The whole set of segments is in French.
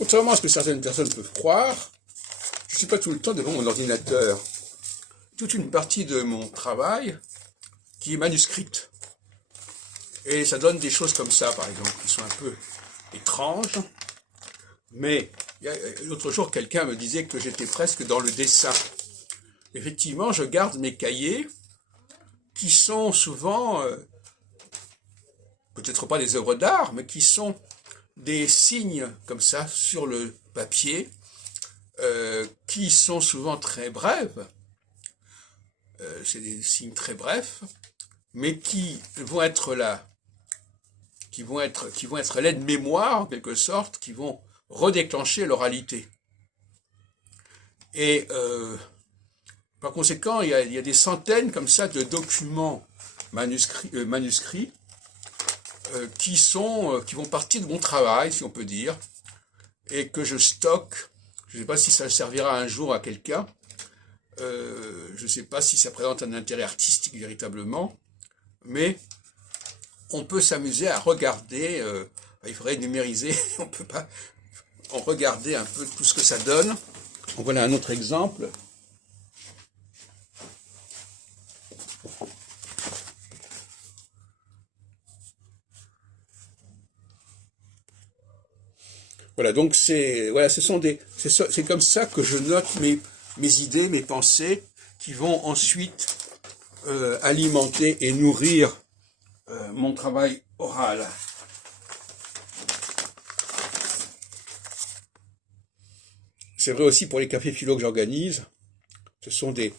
Contrairement à ce que certaines personnes peuvent croire, je ne suis pas tout le temps devant mon ordinateur. Toute une partie de mon travail qui est manuscrite. Et ça donne des choses comme ça, par exemple, qui sont un peu étranges. Mais l'autre jour, quelqu'un me disait que j'étais presque dans le dessin. Effectivement, je garde mes cahiers qui sont souvent, peut-être pas des œuvres d'art, mais qui sont des signes comme ça sur le papier, qui sont souvent très brèves. C'est des signes très brefs, mais qui vont être là, qui vont être l'aide-mémoire en quelque sorte, qui vont redéclencher l'oralité. Et par conséquent, il y a des centaines comme ça de documents manuscrits qui vont partir de mon travail, si on peut dire, et que je stocke. Je ne sais pas si ça servira un jour à quelqu'un. Je ne sais pas si ça présente un intérêt artistique véritablement, mais on peut s'amuser à regarder. Il faudrait numériser. On peut pas regarder un peu tout ce que ça donne. Voilà un autre exemple. Voilà, donc c'est comme ça que je note mes idées, mes pensées, qui vont ensuite alimenter et nourrir mon travail oral. C'est vrai aussi pour les cafés philo que j'organise. Ce sont des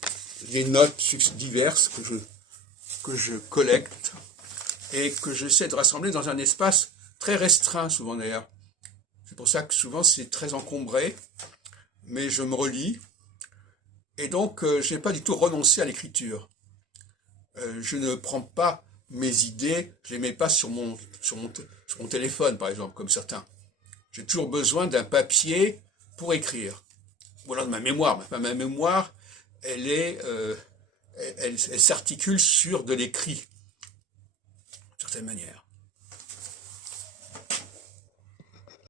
notes diverses que je collecte et que j'essaie de rassembler dans un espace très restreint, souvent d'ailleurs. C'est pour ça que souvent c'est très encombré, mais je me relis. Et donc, je n'ai pas du tout renoncé à l'écriture. Je ne prends pas mes idées, je ne les mets pas sur mon téléphone, par exemple, comme certains. J'ai toujours besoin d'un papier pour écrire. Ou alors de ma mémoire. Ma mémoire, elle s'articule sur de l'écrit, d'une certaine manière.